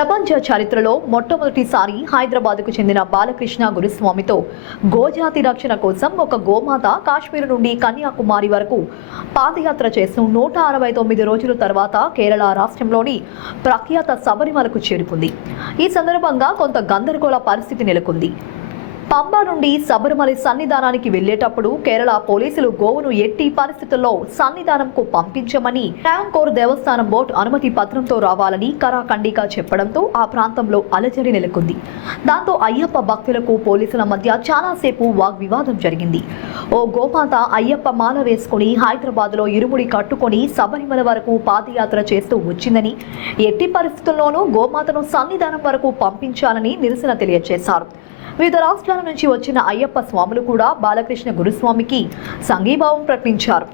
ప్రపంచ చరిత్రలో మొట్టమొదటిసారి హైదరాబాద్కు చెందిన బాలకృష్ణ గురుస్వామితో గోజాతి రక్షణ కోసం ఒక గోమాత కాశ్మీర్ నుండి కన్యాకుమారి వరకు పాదయాత్ర చేస్తూ 169 రోజుల తర్వాత కేరళ రాష్ట్రంలోని ప్రఖ్యాత శబరిమలకు చేరుకుంది. ఈ సందర్భంగా కొంత గందరగోళ పరిస్థితి నెలకొంది. పంబా నుండి శబరిమల సన్నిధానానికి వెళ్లేటప్పుడు కేరళ పోలీసులు గోవును ఎట్టి పరిస్థితుల్లో సన్నిధానంకు పంపించమని ట్రాంకోర్ దేవస్థానం బోర్డు అనుమతి పత్రంతో రావాలని కరాఖండిగా చెప్పడంతో ఆ ప్రాంతంలో అలజడి నెలకొంది. దాంతో అయ్యప్ప భక్తులకు పోలీసుల మధ్య చాలాసేపు వాగ్వివాదం జరిగింది. ఓ గోమాత అయ్యప్ప మాల వేసుకుని హైదరాబాద్లో ఇరుముడి కట్టుకొని శబరిమల వరకు పాదయాత్ర చేస్తూ వచ్చిందని, ఎట్టి పరిస్థితుల్లోనూ గోమాతను సన్నిధానం వరకు పంపించాలని నిరసన తెలియజేశారు. వివిధ రాష్ట్రాల నుంచి వచ్చిన అయ్యప్ప స్వాములు కూడా బాలకృష్ణ గురుస్వామికి సంఘీభావం ప్రకటించారు.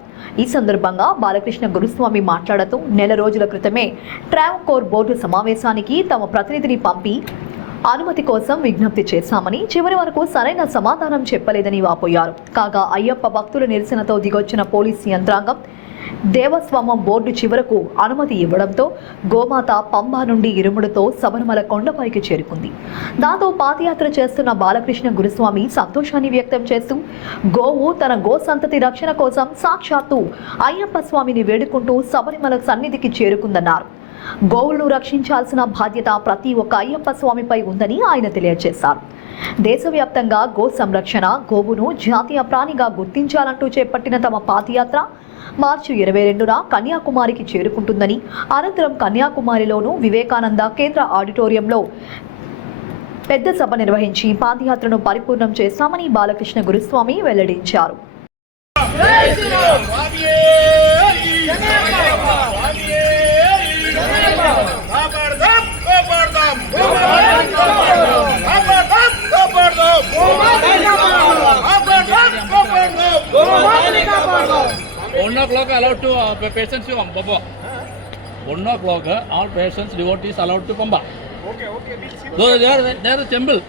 ఈ సందర్భంగా బాలకృష్ణ గురుస్వామి మాట్లాడుతూ, నెల రోజుల క్రితమే ట్రాంకోర్ బోర్డు సమావేశానికి తమ ప్రతినిధిని పంపి అనుమతి కోసం విజ్ఞప్తి చేశామని, చివరి వరకు సరైన సమాధానం చెప్పలేదని వాపోయారు. కాగా అయ్యప్ప భక్తుల నిరసనతో దిగొచ్చిన పోలీస్ యంత్రాంగం దేవస్వామం బోర్డు చివరకు అనుమతి ఇవ్వడంతో గోమాత పంబా నుండి ఇరుముడితో శబరిమల కొండపైకి చేరుకుంది. దాంతో పాదయాత్ర చేస్తున్న బాలకృష్ణ గురుస్వామి సంతోషాన్ని వ్యక్తం చేస్తూ, గోవు తన గో సంతతి రక్షణ కోసం సాక్షాత్తు అయ్యప్ప స్వామిని వేడుకుంటూ శబరిమల సన్నిధికి చేరుకుందన్నారు. గోవులను రక్షించాల్సిన బాధ్యత ప్రతి ఒక్క అయ్యప్ప స్వామిపై ఉందని ఆయన తెలియజేశారు. దేశవ్యాప్తంగా గో సంరక్షణ, గోవును జాతీయ ప్రాణిగా గుర్తించాలంటూ చేపట్టిన తమ పాదయాత్ర మార్చి 22న కన్యాకుమారికి చేరుకుంటుందని, అనంతరం కన్యాకుమారిలోను వివేకానంద కేంద్ర ఆడిటోరియంలో పెద్ద సభ నిర్వహించి పాదయాత్రను పరిపూర్ణం చేస్తామని బాలకృష్ణ గురుస్వామి వెల్లడించారు. One o'clock allowed to patients to Pamba. 1 o'clock all patients devotees allowed to Pamba. Okay. Though they are the temple.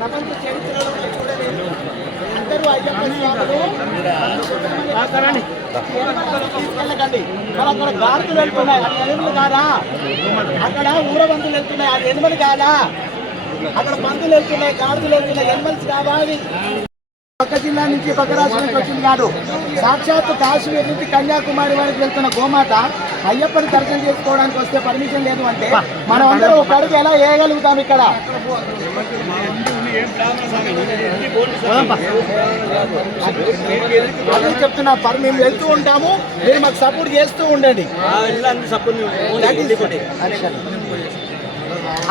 ప్రపంచ చరిత్రలో చూడలేదు. అందరూ అయ్యప్ప స్వాములు తీసుకెళ్ళకండి. అక్కడ గార్తులు వెళ్తున్నాయి, అది ఎనిమిది కాదా? అక్కడ ఊరబంతులు వెళ్తున్నాయి, అది ఎనిమిది కాదా? అక్కడ పంతులు వెళ్తున్నాయి, గార్తులు వెళ్తున్నాయి, ఎనిమిది కావాలి. పక్క జిల్లా నుంచి పక్క రాష్ట్రం నుంచి వచ్చింది కాదు. సాక్షాత్తు కాశ్మీర్ నుంచి కన్యాకుమారి వరకు వెళ్తున్న గోమాత అయ్యప్పని దర్శనం చేసుకోవడానికి వస్తే పర్మిషన్ లేదు అంటే మనం అందరం ఒక అడుగు ఎలా వేయగలుగుతాం? ఇక్కడ అదే చెప్తున్నా, మేము వెళ్తూ ఉంటాము, మీరు మాకు సపోర్ట్ చేస్తూ ఉండండి.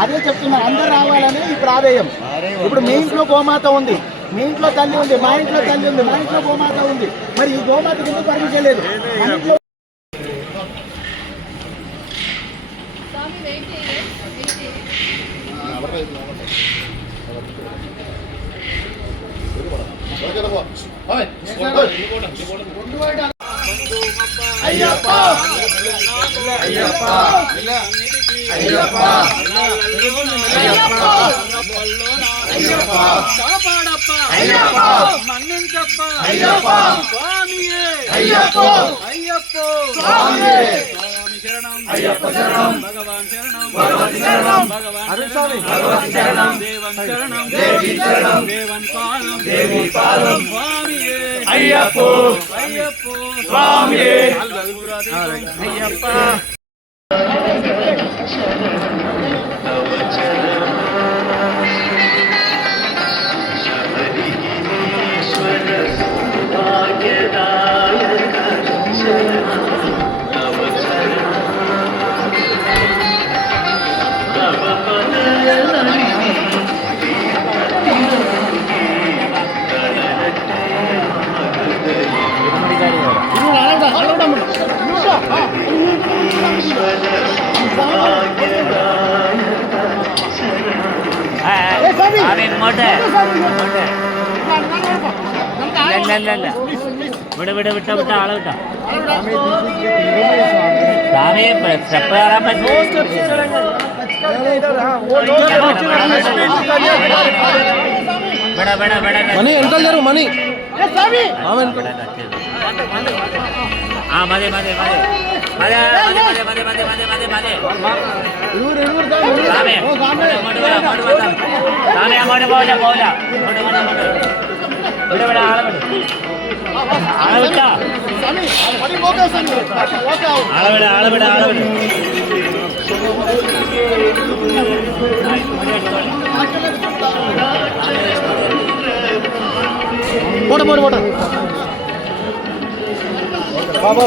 అదే చెప్తున్నా, అందరు రావాలని ఇప్పుడు ఆదాయం. ఇప్పుడు మీ ఇంట్లో గోమాత ఉంది, మీ ఇంట్లో తల్లి ఉంది, మా ఇంట్లో తల్లి ఉంది, మా ఇంట్లో గోమాత ఉంది. మరి ఈ గోమాతకి ఎందుకు పర్మిషన్ లేదు? మన ఇంట్లో అయ్యప్ప అయ్యప్ప అయ్యప్ప అయ్యప్ప కాపాడప్ప అయ్యప్ప మన్నించప్ప అయ్యప్ప స్వామియే అయ్యప్ప అయ్యప్ప స్వామియే స్వామి శరణం అయ్యప్ప శరణం భగవాన్ శరణం భగవతి శరణం భగవాన్ శరణం భగవతి శరణం దేవన్ శరణం దేవి శరణం దేవన్ పాదం దేవి పాదం స్వామియే అయ్యప్ప అయ్యప్ప స్వామియే అయ్యప్ప Motor. വിട വിട വിട്ട വിട്ട ആളെ വിട്ട സ്വാമി സ്റ്റെപ്പ് കയറാൻ പറ്റും വിട വിട വിട మనీ వెనకాల జరుగు మనీ ആ മതി മതി മതി മതി മതി മതി മതി മതി മതി മതി സ്വാമി അങ്ങോട്ട് പോരാ അങ്ങോട്ട് പോരാ സ്വാമി അങ്ങോട്ട് പോവില്ല പോവില്ല അങ്ങോട്ട് അങ്ങോട്ട് അങ്ങോട്ട് വിട വിട ആളെ വിടും ആളെ വിട്ടാ ആളെ വിട ആളെ വിട ആളെ വിട పోట పోట పోట బాబా